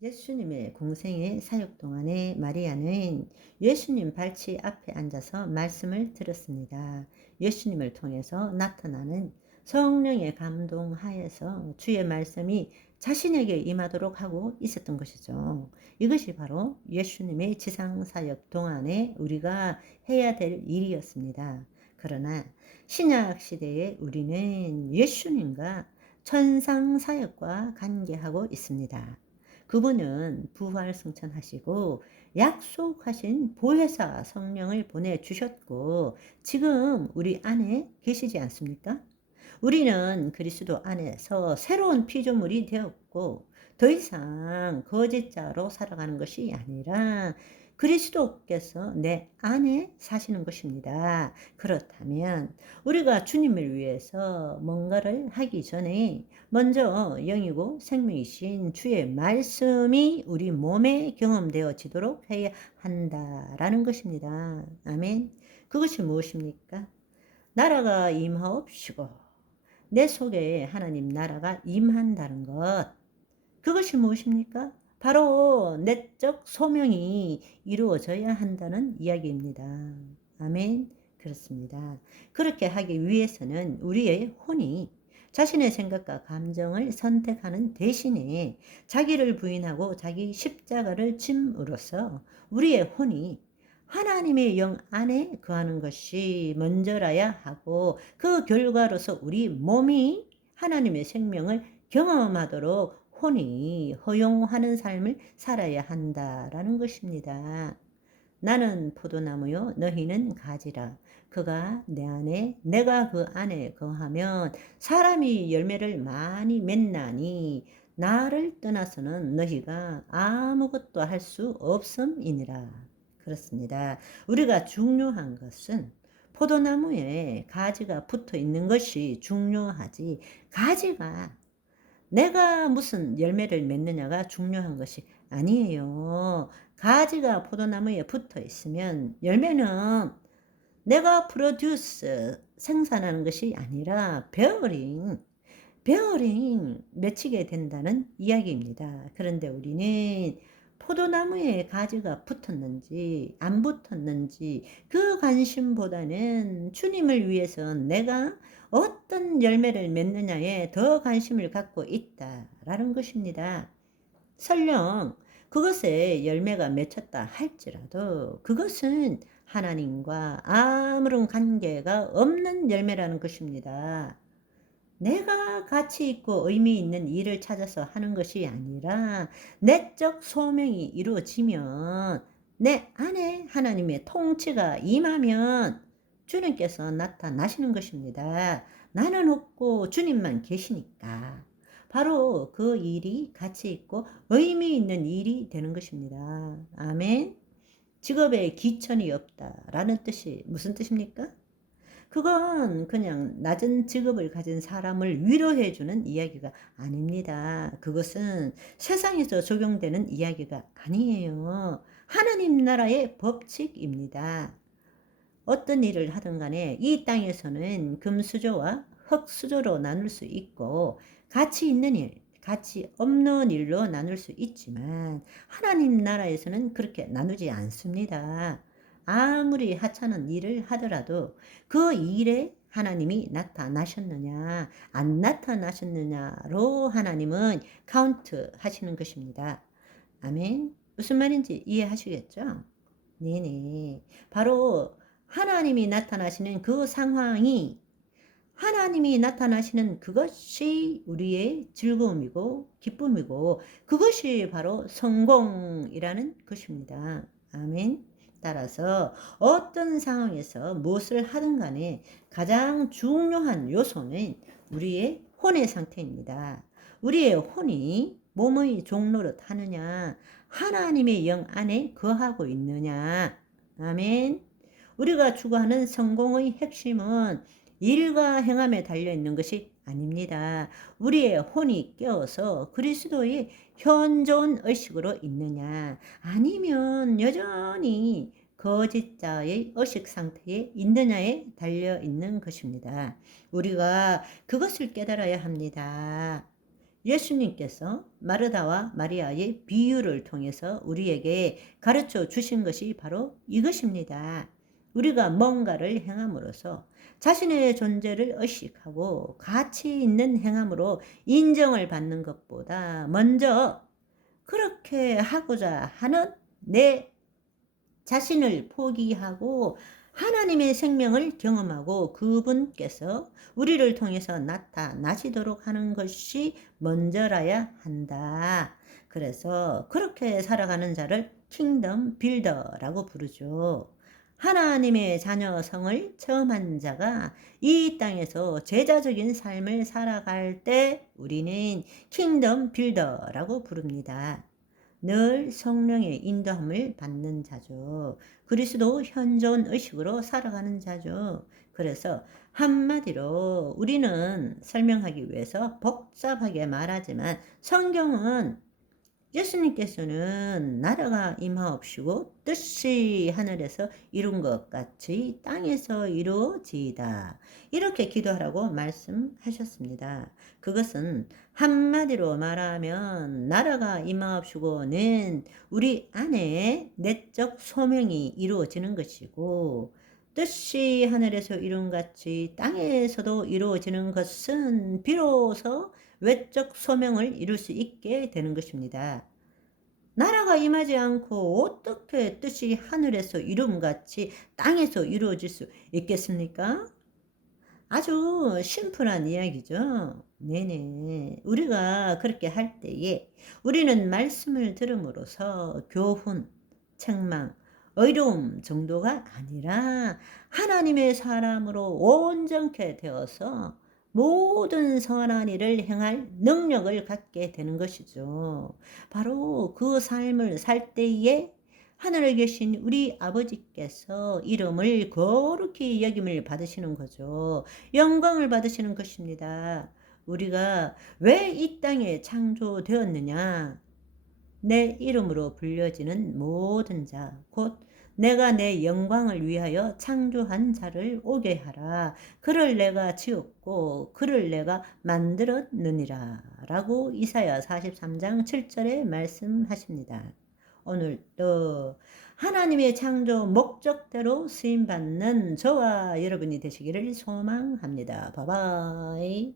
예수님의 공생의 사역 동안에 마리아는 예수님 발치 앞에 앉아서 말씀을 들었습니다. 예수님을 통해서 나타나는 성령의 감동하에서 주의 말씀이 자신에게 임하도록 하고 있었던 것이죠. 이것이 바로 예수님의 지상 사역 동안에 우리가 해야 될 일이었습니다. 그러나 신약 시대에 우리는 예수님과 천상 사역과 관계하고 있습니다. 그분은 부활 승천하시고 약속하신 보혜사 성령을 보내주셨고 지금 우리 안에 계시지 않습니까? 우리는 그리스도 안에서 새로운 피조물이 되었고 더 이상 거짓자로 살아가는 것이 아니라 그리스도께서 내 안에 사시는 것입니다. 그렇다면 우리가 주님을 위해서 뭔가를 하기 전에 먼저 영이고 생명이신 주의 말씀이 우리 몸에 경험되어지도록 해야 한다라는 것입니다. 아멘. 그것이 무엇입니까? 나라가 임하옵시고 내 속에 하나님 나라가 임한다는 것. 그것이 무엇입니까? 바로 내적 소명이 이루어져야 한다는 이야기입니다. 아멘. 그렇습니다. 그렇게 하기 위해서는 우리의 혼이 자신의 생각과 감정을 선택하는 대신에 자기를 부인하고 자기 십자가를 짐으로써 우리의 혼이 하나님의 영 안에 거하는 것이 먼저라야 하고 그 결과로서 우리 몸이 하나님의 생명을 경험하도록 혼이 허용하는 삶을 살아야 한다라는 것입니다. 나는 포도나무요 너희는 가지라. 그가 내 안에 내가 그 안에 거하면 사람이 열매를 많이 맺나니 나를 떠나서는 너희가 아무것도 할 수 없음이니라. 그렇습니다. 우리가 중요한 것은 포도나무에 가지가 붙어 있는 것이 중요하지 가지가 내가 무슨 열매를 맺느냐가 중요한 것이 아니에요. 가지가 포도나무에 붙어 있으면 열매는 내가 프로듀스 생산하는 것이 아니라 베어링 맺히게 된다는 이야기입니다. 그런데 우리는 포도나무에 가지가 붙었는지 안 붙었는지 그 관심보다는 주님을 위해서 내가 어떤 열매를 맺느냐에 더 관심을 갖고 있다라는 것입니다. 설령 그것에 열매가 맺혔다 할지라도 그것은 하나님과 아무런 관계가 없는 열매라는 것입니다. 내가 가치 있고 의미 있는 일을 찾아서 하는 것이 아니라 내적 소명이 이루어지면 내 안에 하나님의 통치가 임하면 주님께서 나타나시는 것입니다. 나는 없고 주님만 계시니까 바로 그 일이 가치 있고 의미 있는 일이 되는 것입니다. 아멘. 직업에 기천이 없다라는 뜻이 무슨 뜻입니까? 그건 그냥 낮은 직업을 가진 사람을 위로해주는 이야기가 아닙니다. 그것은 세상에서 적용되는 이야기가 아니에요. 하나님 나라의 법칙입니다. 어떤 일을 하든 간에 이 땅에서는 금수저와 흙수저로 나눌 수 있고 가치 있는 일, 가치 없는 일로 나눌 수 있지만 하나님 나라에서는 그렇게 나누지 않습니다. 아무리 하찮은 일을 하더라도 그 일에 하나님이 나타나셨느냐 안 나타나셨느냐로 하나님은 카운트 하시는 것입니다. 아멘. 무슨 말인지 이해하시겠죠? 네네. 바로 하나님이 나타나시는 그 상황이 하나님이 나타나시는 그것이 우리의 즐거움이고 기쁨이고 그것이 바로 성공이라는 것입니다. 아멘. 따라서 어떤 상황에서 무엇을 하든 간에 가장 중요한 요소는 우리의 혼의 상태입니다. 우리의 혼이 몸의 종노릇 하느냐 하나님의 영 안에 거하고 있느냐. 아멘. 우리가 추구하는 성공의 핵심은 일과 행함에 달려있는 것이 아닙니다. 우리의 혼이 깨어서 그리스도의 현존 의식으로 있느냐 아니면 여전히 거짓자의 의식 상태에 있느냐에 달려있는 것입니다. 우리가 그것을 깨달아야 합니다. 예수님께서 마르다와 마리아의 비유를 통해서 우리에게 가르쳐 주신 것이 바로 이것입니다. 우리가 뭔가를 행함으로써 자신의 존재를 의식하고 가치 있는 행함으로 인정을 받는 것보다 먼저 그렇게 하고자 하는 내 자신을 포기하고 하나님의 생명을 경험하고 그분께서 우리를 통해서 나타나시도록 하는 것이 먼저라야 한다. 그래서 그렇게 살아가는 자를 킹덤 빌더라고 부르죠. 하나님의 자녀성을 체험한 자가 이 땅에서 제자적인 삶을 살아갈 때 우리는 킹덤 빌더라고 부릅니다. 늘 성령의 인도함을 받는 자죠. 그리스도 현존 의식으로 살아가는 자죠. 그래서 한마디로 우리는 설명하기 위해서 복잡하게 말하지만 성경은 예수님께서는 나라가 임하옵시고 뜻이 하늘에서 이룬 것 같이 땅에서 이루어지이다. 이렇게 기도하라고 말씀하셨습니다. 그것은 한마디로 말하면 나라가 임하옵시고는 우리 안에 내적 소명이 이루어지는 것이고 뜻이 하늘에서 이룬 같이 땅에서도 이루어지는 것은 비로소 외적 소명을 이룰 수 있게 되는 것입니다. 나라가 임하지 않고 어떻게 뜻이 하늘에서 이룸같이 땅에서 이루어질 수 있겠습니까? 아주 심플한 이야기죠. 네네. 우리가 그렇게 할 때에 우리는 말씀을 들음으로써 교훈, 책망, 의로움 정도가 아니라 하나님의 사람으로 온전케 되어서 모든 선한 일을 행할 능력을 갖게 되는 것이죠. 바로 그 삶을 살 때에 하늘에 계신 우리 아버지께서 이름을 거룩히 여김을 받으시는 거죠. 영광을 받으시는 것입니다. 우리가 왜 이 땅에 창조되었느냐? 내 이름으로 불려지는 모든 자, 곧 내가 내 영광을 위하여 창조한 자를 오게 하라. 그를 내가 지었고 그를 내가 만들었느니라. 라고 이사야 43장 7절에 말씀하십니다. 오늘도 하나님의 창조 목적대로 쓰임받는 저와 여러분이 되시기를 소망합니다. 바이바이.